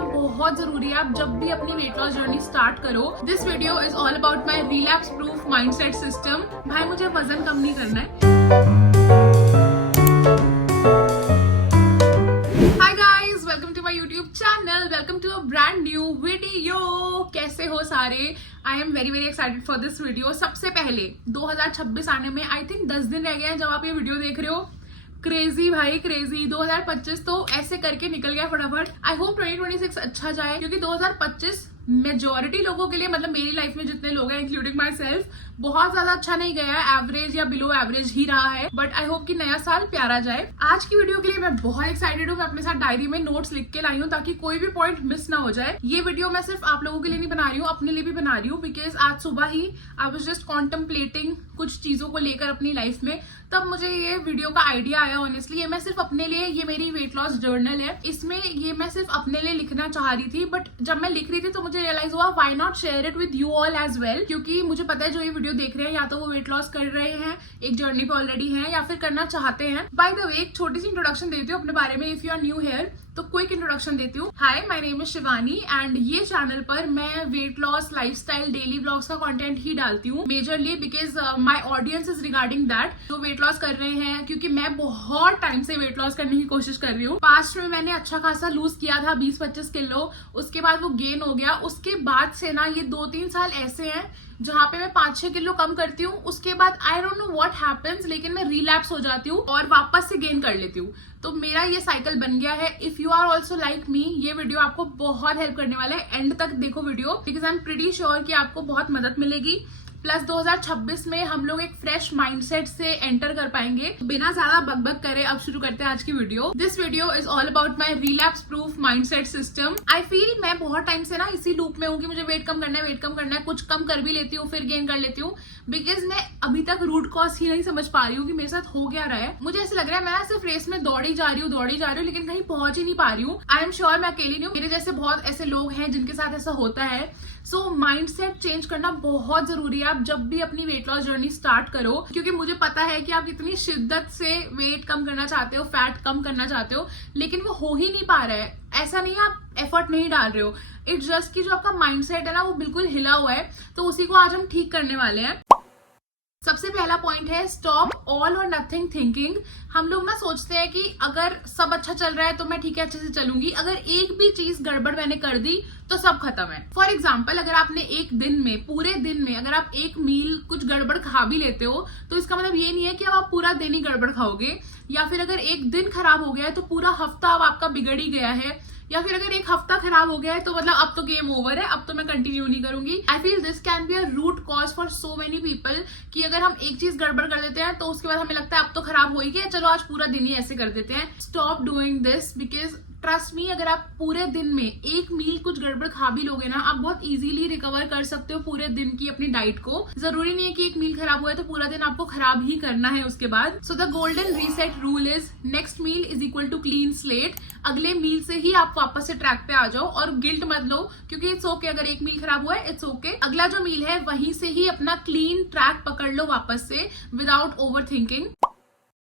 करना बहुत जरूरी है। आप जब भी अपनी वेट लॉस जर्नी स्टार्ट करो, this video is all about my relapse proof mindset system. भाई मुझे वजन कम नहीं करना है। Hi guys, welcome to my YouTube channel, welcome to a brand new video. कैसे हो सारे? I am very excited for this video. सबसे पहले 2026 आने में आई थिंक 10 दिन रह गए हैं जब आप ये वीडियो देख रहे हो। क्रेजी भाई क्रेजी, 2025 तो ऐसे करके निकल गया फटाफट। आई होप 2026 अच्छा जाए, क्योंकि 2025 मेजोरिटी लोगों के लिए, मतलब मेरी लाइफ में जितने लोग हैं इंक्लूडिंग माई सेल्फ, बहुत ज्यादा अच्छा नहीं गया है। एवरेज या बिलो एवरेज ही रहा है। बट आई होप कि नया साल प्यारा जाए। आज की वीडियो के लिए मैं बहुत एक्साइटेड हूँ। मैं अपने साथ डायरी में नोट्स लिख के लाई हूँ ताकि कोई भी पॉइंट मिस ना हो जाए। ये वीडियो मैं सिर्फ आप लोगों के लिए नहीं बना रही हूँ, अपने लिए भी बना रही हूँ। बिकॉज आज सुबह ही आई वाज जस्ट कॉन्टेम्पलेटिंग कुछ चीजों को लेकर अपनी लाइफ में, तब मुझे ये वीडियो का आइडिया आया। ऑनेस्टली ये मैं सिर्फ अपने लिए, ये मेरी वेट लॉस जर्नल है, इसमें ये मैं सिर्फ अपने लिए लिखना चाह रही थी। बट जब मैं लिख रही थी तो मुझे रियलाइज हुआ why not share it with you all as well. क्योंकि मुझे पता है जो ये वीडियो देख रहे हैं या तो वो वेट लॉस कर रहे हैं, एक जर्नी पे ऑलरेडी हैं, या फिर करना चाहते हैं। बाय द वे, एक छोटी सी इंट्रोडक्शन देती हूँ अपने बारे में। If you are new here तो क्विक इंट्रोडक्शन देती हूँ। Hi, my name is Shivani and ये चैनल पर मैं weight loss, lifestyle, daily blogs का कंटेंट ही डालती हूँ majorly, because my audience is regarding that, जो वेट लॉस कर रहे हैं। क्योंकि मैं बहुत टाइम से वेट लॉस करने की कोशिश कर रही हूँ। पास्ट में मैंने अच्छा खासा लूज किया था, 20-25 किलो। उसके बाद वो गेन हो गया। उसके बाद से ना ये 2-3 साल ऐसे हैं जहाँ पे मैं 5-6 किलो कम करती हूँ। उसके बाद I don't know what happens, लेकिन मैं रिलैप्स हो जाती हूँ और वापस से गेन कर लेती हूँ। तो मेरा ये साइकिल बन गया है। If you are also like me, ये वीडियो आपको बहुत हेल्प करने वाला है। एंड तक देखो video, because I am pretty sure कि आपको बहुत मदद मिलेगी। प्लस 2026 में हम लोग एक फ्रेश माइंडसेट से एंटर कर पाएंगे। बिना ज्यादा बकबक करे अब शुरू करते हैं आज की video. This video is all about my relapse proof mindset system. I feel मैं बहुत टाइम से ना इसी लूप में हूँ कि मुझे वेट कम करना है, वेट कम करना है। कुछ कम कर भी लेती हूँ, फिर गेन कर लेती हूँ। बिकॉज मैं अभी तक रूट कॉज ही नहीं समझ पा रही हूँ कि मेरे साथ हो क्या रहा है। मुझे ऐसा लग रहा है मैं ना सिर्फ रेस में दौड़ी जा रही हूँ, लेकिन कहीं पहुंच ही नहीं पा रही हूँ। आई एम श्योर मैं अकेली नहीं हूँ, मेरे जैसे बहुत ऐसे लोग हैं जिनके साथ ऐसा होता है। सो माइंडसेट चेंज करना बहुत जरूरी है आप जब भी अपनी वेट लॉस जर्नी स्टार्ट करो। क्योंकि मुझे पता है कि आप इतनी शिद्दत से वेट कम करना चाहते हो, फैट कम करना चाहते हो, लेकिन वो हो ही नहीं पा रहा है। ऐसा नहीं है आप एफर्ट नहीं डाल रहे हो, इट्स जस्ट कि जो आपका माइंडसेट है ना वो बिल्कुल हिला हुआ है। तो उसी को आज हम ठीक करने वाले हैं। सबसे पहला पॉइंट है स्टॉप ऑल और नथिंग थिंकिंग। हम लोग ना सोचते हैं कि अगर सब अच्छा चल रहा है तो मैं ठीक है अच्छे से चलूंगी, अगर एक भी चीज गड़बड़ मैंने कर दी तो सब खत्म है। फॉर एग्जाम्पल, अगर आपने एक दिन में, पूरे दिन में अगर आप एक मील कुछ गड़बड़ खा भी लेते हो तो इसका मतलब ये नहीं है कि अब आप पूरा दिन ही गड़बड़ खाओगे। या फिर अगर एक दिन खराब हो गया है तो पूरा हफ्ता अब आपका बिगड़ ही गया है। या फिर अगर एक हफ्ता खराब हो गया है तो मतलब अब तो गेम ओवर है, अब तो मैं कंटिन्यू नहीं करूंगी। I feel this can be a root cause for so many people कि अगर हम एक चीज गड़बड़ कर देते हैं तो उसके बाद हमें लगता है अब तो खराब हो ही गया, चलो आज पूरा दिन ही ऐसे कर देते हैं। Stop doing this, because trust me, अगर आप पूरे दिन में एक मील कुछ गड़बड़ खा भी लोगे ना, आप बहुत इजीली रिकवर कर सकते हो पूरे दिन की अपनी डाइट को। जरूरी नहीं है कि एक मील खराब हुआ है तो पूरा दिन आपको खराब ही करना है उसके बाद। So the golden reset rule is next meal is equal to clean slate. अगले मील से ही आप वापस से ट्रैक पे आ जाओ और गिल्ट मत लो, क्योंकि इट्स ओके अगर एक मील खराब हुआ है, इट्स ओके। अगला जो मील है वहीं से ही अपना क्लीन ट्रैक पकड़ लो वापस से, without over thinking.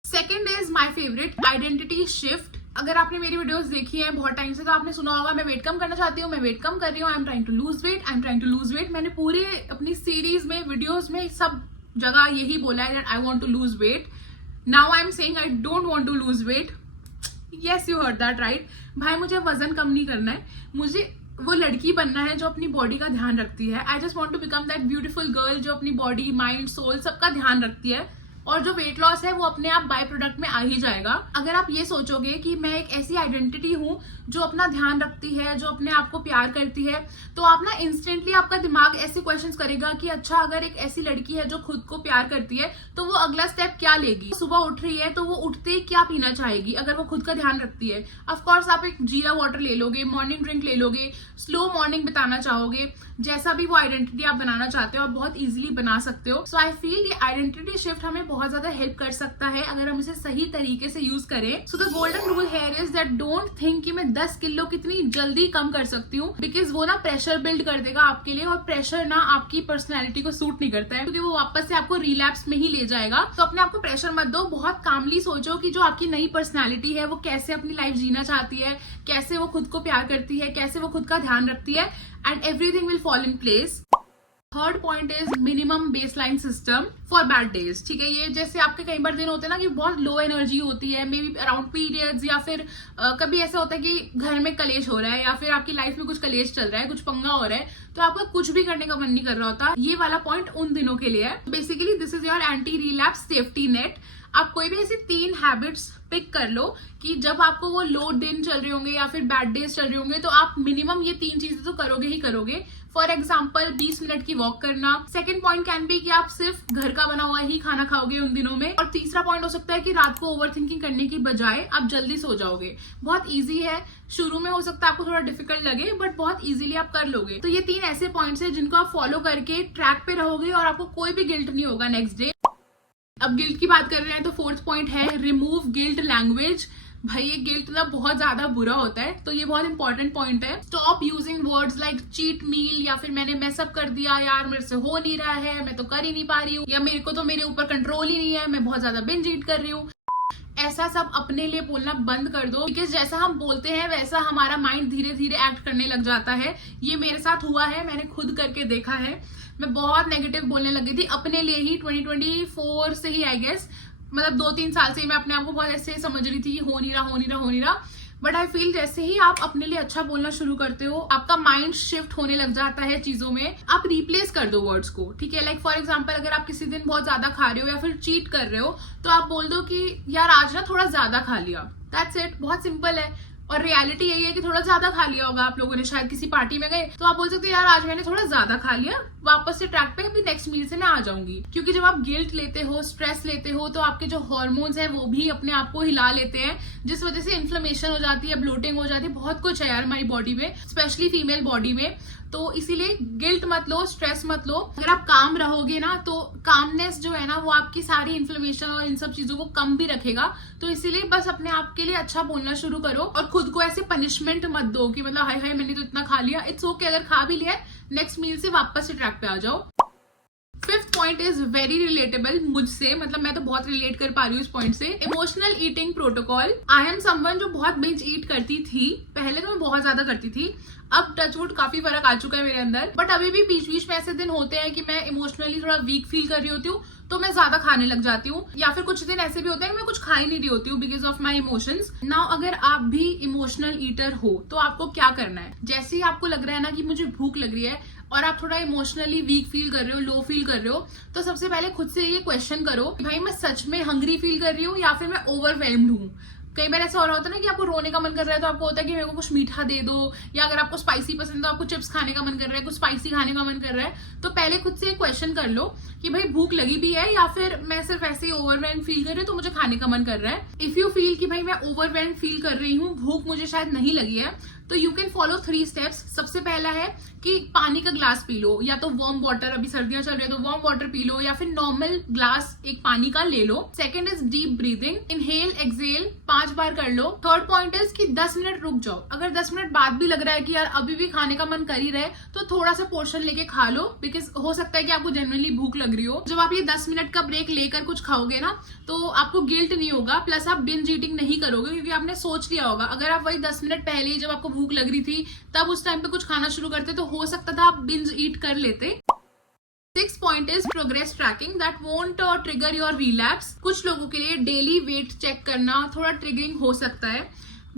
Second is my favourite, identity shift. अगर आपने मेरी वीडियोस देखी हैं बहुत टाइम से तो आपने सुना होगा मैं वेट कम करना चाहती हूँ, मैं वेट कम कर रही हूँ, I am trying to lose weight, I am trying to lose weight. मैंने पूरे अपनी सीरीज में, वीडियोस में, सब जगह यही बोला है that I want to lose weight. Now I am saying I don't want to lose weight. Yes, you heard that right. भाई मुझे वजन कम नहीं करना है, मुझे वो लड़की बनना है जो अपनी बॉडी का ध्यान रखती है। I just want to become that beautiful girl जो अपनी बॉडी, माइंड, सोल सबका ध्यान रखती है। और जो वेट लॉस है वो अपने आप बाय प्रोडक्ट में आ ही जाएगा। अगर आप ये सोचोगे कि मैं एक ऐसी आइडेंटिटी हूँ जो अपना ध्यान रखती है, जो अपने आप को प्यार करती है, तो आप ना इंस्टेंटली आपका दिमाग ऐसे क्वेश्चंस करेगा कि अच्छा अगर एक ऐसी लड़की है जो खुद को प्यार करती है तो वो अगला स्टेप क्या लेगी। सुबह उठ रही है तो वो उठते ही क्या पीना चाहेगी अगर वो खुद का ध्यान रखती है। ऑफकोर्स आप एक जीरा वाटर ले लोगे, मॉर्निंग ड्रिंक ले लोगे, स्लो मॉर्निंग बिताना चाहोगे, जैसा भी वो आइडेंटिटी आप बनाना चाहते हो आप बहुत इजीली बना सकते हो। सो आई फील ये आइडेंटिटी शिफ्ट हमें बहुत ज्यादा हेल्प कर सकता है अगर हम इसे सही तरीके से यूज करें। सो the golden rule here is that don't think कि मैं 10 किलो कितनी जल्दी कम कर सकती हूँ, बिकॉज वो ना प्रेशर बिल्ड कर देगा आपके लिए, और प्रेशर ना आपकी पर्सनैलिटी को सूट नहीं करता है, क्योंकि वो वापस से आपको रिलैप्स में ही ले जाएगा। तो अपने आप को प्रेशर मत दो, बहुत कामली सोचो कि जो आपकी नई पर्सनैलिटी है वो कैसे अपनी लाइफ जीना चाहती है, कैसे वो खुद को प्यार करती है, कैसे वो खुद का ध्यान रखती है, and everything will fall in place. Third point is minimum baseline system for bad days. ठीक है, ये जैसे आपके कई बार दिन होते हैं ना कि बहुत लो एनर्जी होती है, मे बी अराउंड पीरियड्स, या फिर कभी ऐसा होता है कि घर में कलेश हो रहा है या फिर आपकी लाइफ में कुछ कलेश चल रहा है, कुछ पंगा हो रहा है, तो आपका कुछ भी करने का मन नहीं कर रहा होता। ये वाला पॉइंट उन दिनों के लिए है। Basically this is your anti relapse safety net. आप कोई भी ऐसी 3 हैबिट्स पिक कर लो कि जब आपको वो लो दिन चल रहे होंगे या फिर बैड डेज चल रहे होंगे तो आप मिनिमम ये 3 चीजें तो करोगे ही करोगे। फॉर एग्जाम्पल 20 मिनट की वॉक करना। सेकंड पॉइंट कैन बी कि आप सिर्फ घर का बना हुआ ही खाना खाओगे उन दिनों में। और तीसरा पॉइंट हो सकता है कि रात को ओवर थिंकिंग करने की बजाय आप जल्दी सो जाओगे। बहुत ईजी है, शुरू में हो सकता है आपको थोड़ा डिफिकल्ट लगे, बट बहुत इजीली आप कर लोगे। तो ये 3 ऐसे पॉइंट्स हैं जिनको आप फॉलो करके ट्रैक पे रहोगे और आपको कोई भी गिल्ट नहीं होगा नेक्स्ट डे। अब गिल्ट की बात कर रहे हैं तो फोर्थ पॉइंट है रिमूव गिल्ट लैंग्वेज। भाई ये गिल्ट ना बहुत ज्यादा बुरा होता है, तो ये बहुत इंपॉर्टेंट पॉइंट है। Stop using words like cheat meal, या फिर मैंने मैसअप कर दिया, यार मेरे से हो नहीं रहा है, मैं तो कर ही नहीं पा रही हूँ, या मेरे को तो मेरे ऊपर कंट्रोल ही नहीं है, मैं बहुत ज्यादा बिंज ईट कर रही हूँ। ऐसा सब अपने लिए बोलना बंद कर दो, बिकॉज जैसा हम बोलते हैं वैसा हमारा माइंड धीरे धीरे एक्ट करने लग जाता है। ये मेरे साथ हुआ है, मैंने खुद करके देखा है। मैं बहुत नेगेटिव बोलने लगी थी अपने लिए ही 2024 से ही, आई गेस, मतलब 2-3 साल से ही मैं अपने आप को बहुत ऐसे समझ रही थी कि हो नहीं रहा। बट आई फील जैसे ही आप अपने लिए अच्छा बोलना शुरू करते हो, आपका माइंड शिफ्ट होने लग जाता है चीजों में। आप रिप्लेस कर दो वर्ड्स को, ठीक है। लाइक फॉर एग्जांपल अगर आप किसी दिन बहुत ज्यादा खा रहे हो या फिर चीट कर रहे हो, तो आप बोल दो कि यार आज ना थोड़ा ज्यादा खा लिया। दैट्स इट, बहुत सिंपल है। और रियलिटी यही है कि थोड़ा ज्यादा खा लिया होगा आप लोगों ने, शायद किसी पार्टी में गए तो आप बोल सकते हो यार आज मैंने थोड़ा ज्यादा खा लिया, वापस से ट्रैक पे, अभी नेक्स्ट मील से मैं आ जाऊंगी। क्योंकि जब आप गिल्ट लेते हो, स्ट्रेस लेते हो, तो आपके जो हॉर्मोन्स हैं वो भी अपने आप को हिला लेते हैं, जिस वजह से इन्फ्लेमेशन हो जाती है, ब्लोटिंग हो जाती है, बहुत कुछ है यार हमारी बॉडी में, स्पेशली फीमेल बॉडी में। तो इसीलिए गिल्ट मत लो, स्ट्रेस मत लो। अगर आप काम रहोगे ना तो कामनेस जो है ना वो आपकी सारी इन्फ्लेमेशन और इन सब चीजों को कम भी रखेगा। तो इसीलिए बस अपने आप के लिए अच्छा बोलना शुरू करो और खुद को ऐसे पनिशमेंट मत दो कि मतलब हाय हाय मैंने तो इतना खा लिया। इट्स ओके, अगर खा भी लिया नेक्स्ट मील से वापस से ट्रैक पे आ जाओ। Fifth point is very relatable मुझसे, मतलब मैं तो बहुत रिलेट कर पा रही हूँ इस पॉइंट से। Emotional eating protocol. I am someone जो बहुत बिंज ईट करती थी, पहले तो मैं बहुत ज्यादा करती थी, अब टचवुड काफी फर्क आ चुका है मेरे अंदर। बट अभी भी बीच बीच में ऐसे दिन होते हैं कि मैं इमोशनली थोड़ा वीक फील कर रही होती हूँ, तो मैं ज्यादा खाने लग जाती हूँ। या फिर कुछ दिन ऐसे भी होते हैं कि मैं कुछ खा ही नहीं रही होती हूँ because of my emotions. Now अगर आप भी इमोशनल ईटर हो तो आपको क्या करना है, जैसे ही आपको लग रहा है ना कि मुझे भूख लग रही है और आप थोड़ा इमोशनली वीक फील कर रहे हो, लो फील कर रहे हो, तो सबसे पहले खुद से ये क्वेश्चन करो कि भाई मैं सच में हंग्री फील कर रही हूँ या फिर मैं ओवरवेल्म्ड हूँ। कई बार ऐसा हो रहा होता है ना कि आपको रोने का मन कर रहा है तो आपको होता है कि मेरे को कुछ मीठा दे दो, या अगर आपको स्पाइसी पसंद है तो आपको चिप्स खाने का मन कर रहा है, कुछ स्पाइसी खाने का मन कर रहा है। तो पहले खुद से क्वेश्चन कर लो कि भाई भूख लगी भी है या फिर मैं सिर्फ ऐसे ही ओवरवेल्म फील कर रही हूँ तो मुझे खाने का मन कर रहा है। इफ यू फील कि भाई मैं ओवरवेल्म फील कर रही हूँ, भूख मुझे शायद नहीं लगी है, तो यू कैन फॉलो 3 स्टेप्स। सबसे पहला है कि पानी का ग्लास पी लो, या तो वार्म वाटर, अभी सर्दियां चल रही है तो वार्म वाटर पी लो, या फिर नॉर्मल ग्लास एक पानी का ले लो। Second is deep breathing, inhale exhale 5 बार कर लो। थर्ड पॉइंट इज कि 10 मिनट रुक जाओ। अगर 10 मिनट बाद भी लग रहा है कि यार अभी भी खाने का मन कर ही रहा है, तो थोड़ा सा पोर्शन लेके खा लो, बिकॉज हो सकता है कि आपको जेन्युइनली भूख लग रही हो। जब आप ये 10 मिनट का ब्रेक लेकर कुछ खाओगे ना तो आपको गिल्ट नहीं होगा, प्लस आप बिंज ईटिंग नहीं करोगे, क्योंकि आपने सोच लिया होगा। अगर आप वही 10 मिनट पहले ही जब आपको भूख लग रही थी तब उस टाइम पे कुछ खाना शुरू करते तो हो सकता था आप बिंज ईट कर लेते। 6th point is progress tracking that won't trigger your relapse. कुछ लोगों के लिए डेली वेट चेक करना थोड़ा ट्रिगरिंग हो सकता है।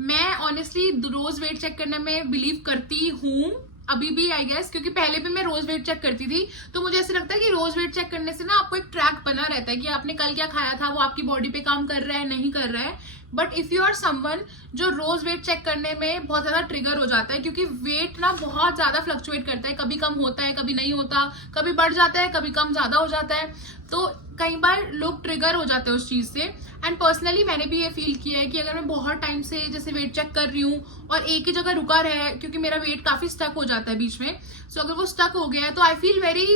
मैं ऑनेस्टली रोज वेट चेक करने में बिलीव करती हूँ अभी भी, आई गेस, क्योंकि पहले भी मैं रोज वेट चेक करती थी। तो मुझे ऐसे लगता है कि रोज वेट चेक करने से ना आपको एक ट्रैक बना रहता है कि आपने कल क्या खाया था, वो आपकी बॉडी पे काम कर रहा है नहीं कर रहा है। But if you are someone जो रोज वेट चेक करने में बहुत ज्यादा ट्रिगर हो जाता है, क्योंकि वेट ना बहुत ज्यादा फ्लक्चुएट करता है, कभी कम होता है, कभी नहीं होता, कभी बढ़ जाता है, कभी कम ज्यादा हो जाता है, तो कई बार लोग ट्रिगर हो जाते हैं उस चीज से। एंड पर्सनली मैंने भी ये फील किया है कि अगर मैं बहुत टाइम से जैसे वेट चेक कर रही हूँ और एक ही जगह रुका रहा है, क्योंकि मेरा वेट काफी स्टक हो जाता है बीच में, सो अगर वो स्टक हो गया है तो आई फील वेरी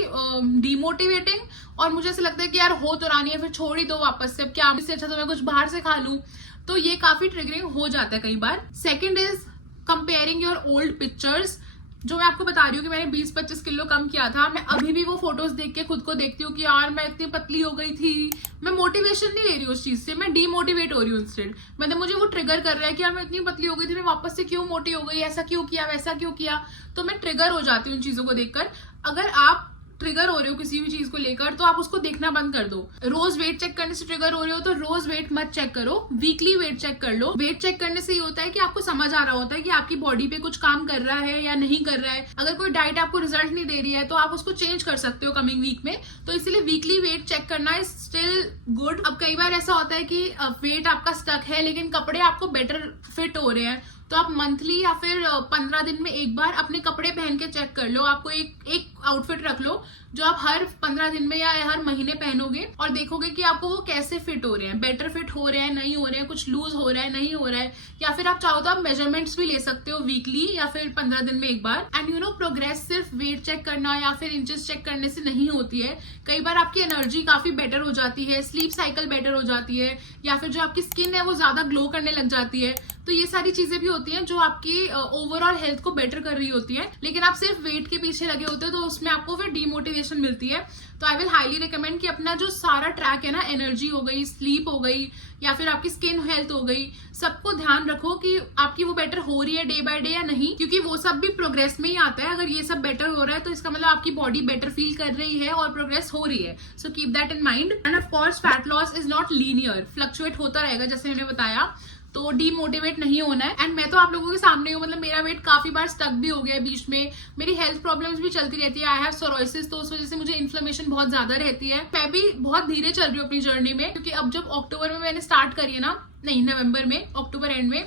डीमोटिवेटिंग, और मुझे ऐसा लगता है कि यार हो तो रहा नहीं है, फिर छोड़ ही दो वापस से, अब क्या, इससे अच्छा तो मैं कुछ बाहर से खा लूं। तो ये काफी ट्रिगरिंग हो जाता है कई बार। Second is comparing your old pictures. जो मैं आपको बता रही हूँ कि मैंने 20-25 किलो कम किया था, मैं अभी भी वो फोटोज देख के खुद को देखती हूँ कि यार मैं इतनी पतली हो गई थी। मैं मोटिवेशन नहीं ले रही उस चीज से, मैं डीमोटिवेट हो रही हूँ इंस्टेड। मतलब मुझे वो ट्रिगर कर रहा है कि यार मैं इतनी पतली हो गई थी, मैं वापस से क्यों मोटी हो गई, ऐसा क्यों किया, वैसा क्यों किया। तो मैं ट्रिगर हो जाती हूँ उन चीजों को देखकर। अगर आप ट्रिगर हो रहे हो किसी भी चीज को लेकर तो आप उसको देखना बंद कर दो। रोज वेट चेक करने से ट्रिगर हो रहे हो तो रोज वेट मत चेक करो, वीकली वेट चेक कर लो। वेट चेक करने से ये होता है कि आपको समझ आ रहा होता है कि आपकी बॉडी पे कुछ काम कर रहा है या नहीं कर रहा है। अगर कोई डाइट आपको रिजल्ट नहीं दे रही है तो आप उसको चेंज कर सकते हो कमिंग वीक में। तो इसलिए वीकली वेट चेक करना इज स्टिल गुड। अब कई बार ऐसा होता है कि वेट आपका स्टक है लेकिन कपड़े आपको बेटर फिट हो रहे हैं, तो आप मंथली या फिर 15 दिन में एक बार अपने कपड़े पहन के चेक कर लो। आपको एक आउटफिट रख लो जो आप हर 15 दिन में या हर महीने पहनोगे और देखोगे कि आपको वो कैसे फिट हो रहे हैं, बेटर फिट हो रहे हैं, नहीं हो रहे हैं, कुछ लूज हो रहा है, नहीं हो रहा है। या फिर आप चाहो तो आप मेजरमेंट्स भी ले सकते हो वीकली या फिर 15 दिन में एक बार। एंड यू नो प्रोग्रेस सिर्फ वेट चेक करना या फिर इंचेस चेक करने से नहीं होती है। कई बार आपकी एनर्जी काफी बेटर हो जाती है, स्लीप साइकिल बेटर हो जाती है, या फिर जो आपकी स्किन है वो ज्यादा ग्लो करने लग जाती है। तो ये सारी चीजें भी होती हैं जो आपकी ओवरऑल हेल्थ को बेटर कर रही होती है। लेकिन आप सिर्फ वेट के पीछे लगे होते हो तो उसमें आपको फिर डीमोटिवेशन मिलती है। तो आई विल हाईली रिकमेंड कि अपना जो सारा ट्रैक है ना, एनर्जी हो गई, स्लीप हो गई, या फिर आपकी स्किन हेल्थ हो गई, सबको ध्यान रखो कि आपकी वो बेटर हो रही है डे बाय डे या नहीं, क्योंकि वो सब भी प्रोग्रेस में ही आता है। अगर ये सब बेटर हो रहा है तो इसका मतलब आपकी बॉडी बेटर फील कर रही है और प्रोग्रेस हो रही है। So keep that in mind. End of course fat loss is not linear, fluctuate होता रहेगा जैसे मैंने बताया, तो डीमोटिवेट नहीं होना है। एंड मैं तो आप लोगों के सामने हूँ, मतलब मेरा वेट काफी बार स्टक भी हो गया है बीच में, मेरी हेल्थ प्रॉब्लम्स भी चलती रहती है। आई हैव सोरोसिस, तो उस वजह से मुझे इन्फ्लेमेशन बहुत ज्यादा रहती है। मैं भी बहुत धीरे चल रही हूँ अपनी जर्नी में, क्योंकि अब जब अक्टूबर में मैंने स्टार्ट करी है ना, नहीं नवंबर में, अक्टूबर एंड में,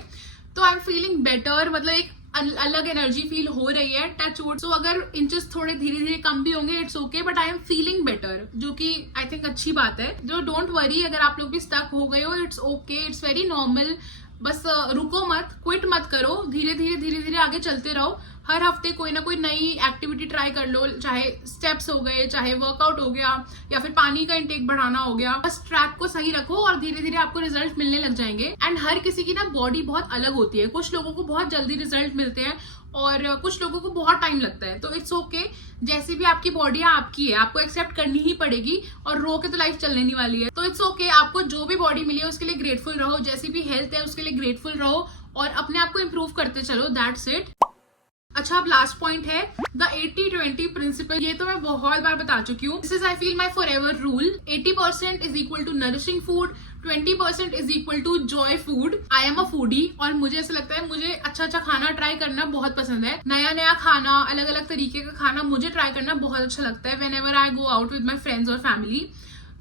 तो आई एम फीलिंग बेटर, मतलब एक अलग एनर्जी फील हो रही है, टच वुड। सो अगर इंचेस थोड़े धीरे धीरे कम भी होंगे it's okay, but I am feeling better, जो कि आई थिंक अच्छी बात है। जो डोंट वरी, अगर आप लोग भी स्टक हो गए हो, it's okay, it's very normal. बस रुको मत, क्विट मत करो, धीरे धीरे आगे चलते रहो। हर हफ्ते कोई ना कोई नई एक्टिविटी ट्राई कर लो, चाहे स्टेप्स हो गए, चाहे वर्कआउट हो गया, या फिर पानी का इंटेक बढ़ाना हो गया। बस ट्रैक को सही रखो और धीरे धीरे आपको रिजल्ट मिलने लग जाएंगे। एंड हर किसी की ना बॉडी बहुत अलग होती है, कुछ लोगों को बहुत जल्दी रिजल्ट मिलते हैं और कुछ लोगों को बहुत टाइम लगता है। तो इट्स ओके, जैसी भी आपकी बॉडी है आपकी है, आपको एक्सेप्ट करनी ही पड़ेगी, और रो के तो लाइफ चलने नहीं वाली है। तो इट्स ओके, आपको जो भी बॉडी मिली है उसके लिए ग्रेटफुल रहो, जैसी भी हेल्थ है उसके लिए ग्रेटफुल रहो और अपने आप को इम्प्रूव करते चलो, दैट्स इट। अच्छा, अब लास्ट पॉइंट है द 80-20 प्रिंसिपल। ये तो मैं बहुत बार बता चुकी हूँ। This is I feel my forever rule. 80% is equal to nourishing food, 20% is equal to joy food. I am a foodie और मुझे ऐसा लगता है मुझे अच्छा खाना ट्राई करना बहुत पसंद है। नया खाना, अलग अलग तरीके का खाना मुझे ट्राई करना बहुत अच्छा लगता है when ever I go out with my friends और फैमिली।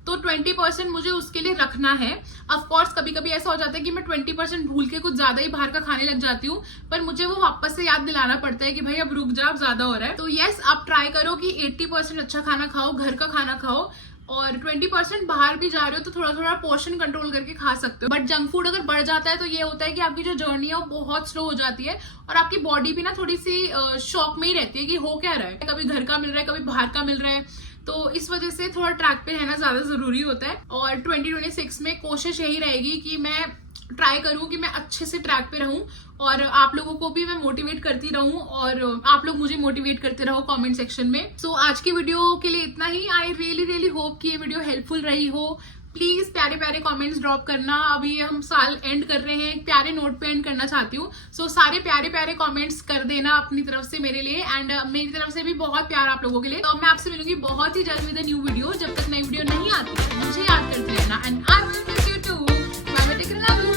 तो 20% मुझे उसके लिए रखना है। ऑफ कोर्स कभी कभी ऐसा हो जाता है कि मैं 20% भूल के कुछ ज्यादा ही बाहर का खाने लग जाती हूँ, पर मुझे वो वापस से याद दिलाना पड़ता है कि भाई अब रुक जा, अब ज्यादा हो रहा है। तो यस, आप ट्राई करो कि 80% अच्छा खाना खाओ, घर का खाना खाओ, और 20% बाहर भी जा रहे हो तो थोड़ा थोड़ा पोर्शन कंट्रोल करके खा सकते हो। बट जंक फूड अगर बढ़ जाता है तो ये होता है कि आपकी जो जर्नी है वो बहुत स्लो हो जाती है और आपकी बॉडी भी ना थोड़ी सी शॉक में ही रहती है कि हो क्या रहा है, कभी घर का मिल रहा है, कभी बाहर का मिल रहा है। तो इस वजह से थोड़ा ट्रैक पे रहना ज्यादा जरूरी होता है। और 2026 में कोशिश यही रहेगी कि मैं ट्राई करूं कि मैं अच्छे से ट्रैक पे रहूं और आप लोगों को भी मैं मोटिवेट करती रहूं और आप लोग मुझे मोटिवेट करते रहो कमेंट सेक्शन में। सो आज की वीडियो के लिए इतना ही। आई रियली होप कि ये वीडियो हेल्पफुल रही हो। प्लीज प्यारे प्यारे कमेंट्स ड्रॉप करना। अभी हम साल एंड कर रहे हैं, प्यारे नोट पे एंड करना चाहती हूँ। सो सारे प्यारे प्यारे कमेंट्स कर देना अपनी तरफ से मेरे लिए, एंड मेरी तरफ से भी बहुत प्यार आप लोगों के लिए। तो मैं आपसे मिलूंगी बहुत ही जल्द विद अ न्यू वीडियो। जब तक नई वीडियो नहीं आती मुझे याद करते रहना, and I will miss you too. Bye bye, take care, love you.